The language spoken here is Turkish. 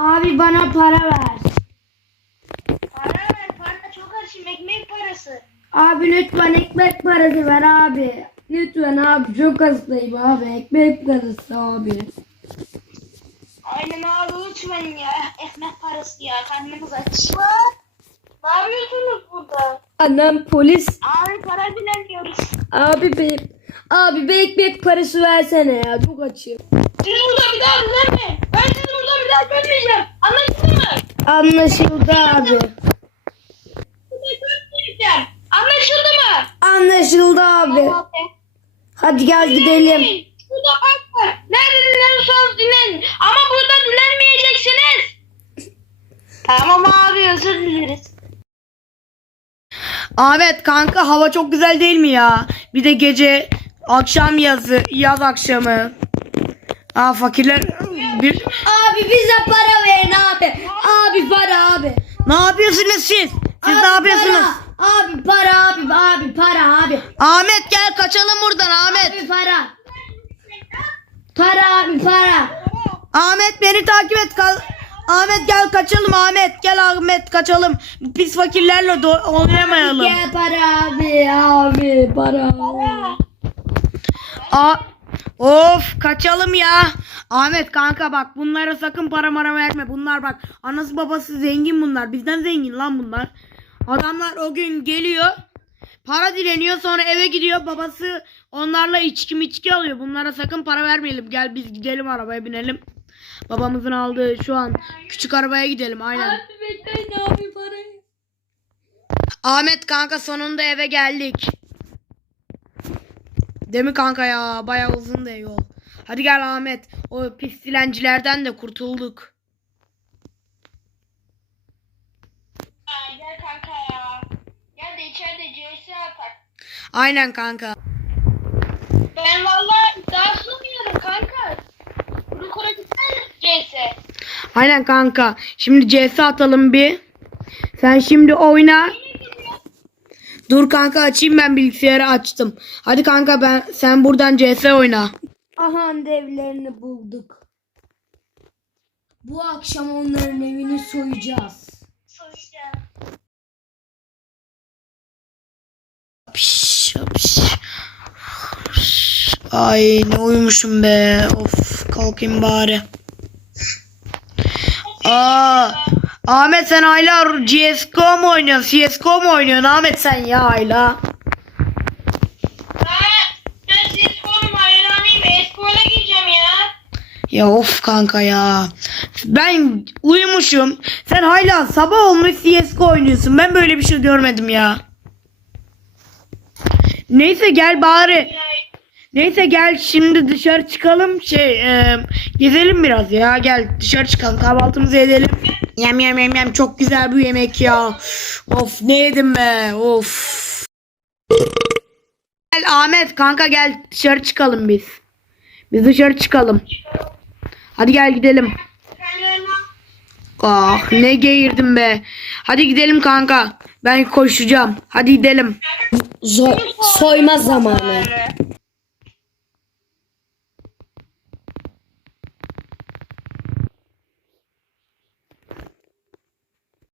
Abi bana para ver. Para ver para çok açım ekmek parası. Abi lütfen ekmek parası ver abi. Lütfen abi çok hastayım abi. Ekmek parası abi. Aynen abi lütfen ya. Ekmek parası ya karnımız aç. Ne yapıyorsunuz burada? Annem polis. Abi para dileniyoruz. Abi be, abi bir ekmek parası versene ya. Çok açım. Siz burada bir daha dilenmeyin. Ben sizi burada bir daha görmeyeceğim. Anlaşıldı mı? Anlaşıldı abi. Anlaşıldı mı? Anlaşıldı abi. Hadi gel gidelim. Burada var. Nerede dileniyorsanız dilenin. Ama burada dilenmeyeceksiniz. Tamam abi özür dileriz. Ahmet kanka hava çok güzel değil mi ya? Bir de gece akşam yazı yaz akşamı. Aa fakirler bir Abi bize para verin abi. Abi para abi. ne yapıyorsunuz siz? Siz Abi ne yapıyorsunuz? Para. Abi para abi abi para abi. Ahmet gel kaçalım buradan Ahmet. Abi para. Para abi para. Ahmet beni takip et. Kal Ahmet gel kaçalım Ahmet. Gel Ahmet kaçalım. Pis fakirlerle oynamayalım. Gel para abi abi para. Aa, of kaçalım ya. Ahmet kanka bak bunlara sakın para mara verme. Bunlar bak anası babası zengin bunlar. Bizden zengin lan bunlar. Adamlar o gün geliyor. Para dileniyor sonra eve gidiyor. Babası onlarla içki içki alıyor. Bunlara sakın para vermeyelim. Gel biz gidelim arabaya binelim. Babamızın aldığı şu an küçük arabaya gidelim aynen. bekleyin abi parayı. Ahmet kanka sonunda eve geldik. Değil mi kanka ya? Bayağı uzun da yol. Hadi gel Ahmet. O pis dilencilerden de kurtulduk. Gel kanka ya. Gel de içeride CS atak. Aynen kanka. Ben vallahi daha sunmuyorum kanka. Bunu gitsen CS. Aynen kanka. Şimdi CS atalım bir. Sen şimdi oyna. Dur kanka açayım ben bilgisayarı açtım. Hadi kanka ben sen buradan CS oyna. Aha evlerini bulduk. Bu akşam onların evini soyacağız. Soyacağım. Piş, piş. Ay ne uyumuşum be. Of kalkayım bari. Aa, Ahmet sen hala CSGO mu oynuyorsun? CSGO mu oynuyorsun Ahmet sen ya hala? Ya. Ya of kanka ya. Ben uyumuşum. Sen hala sabah olmuş CSGO oynuyorsun. Ben böyle bir şey görmedim ya. Neyse gel bari. Neyse gel şimdi dışarı çıkalım şey e, gezelim biraz ya gel dışarı çıkalım kahvaltımızı edelim. Yem yem yem yem çok güzel bu yemek ya. Of ne yedim be of. Gel Ahmet kanka gel dışarı çıkalım biz. Biz dışarı çıkalım. Hadi gel gidelim. Ah ne geğirdim be. Hadi gidelim kanka. Ben koşacağım. Hadi gidelim. soyma zamanı.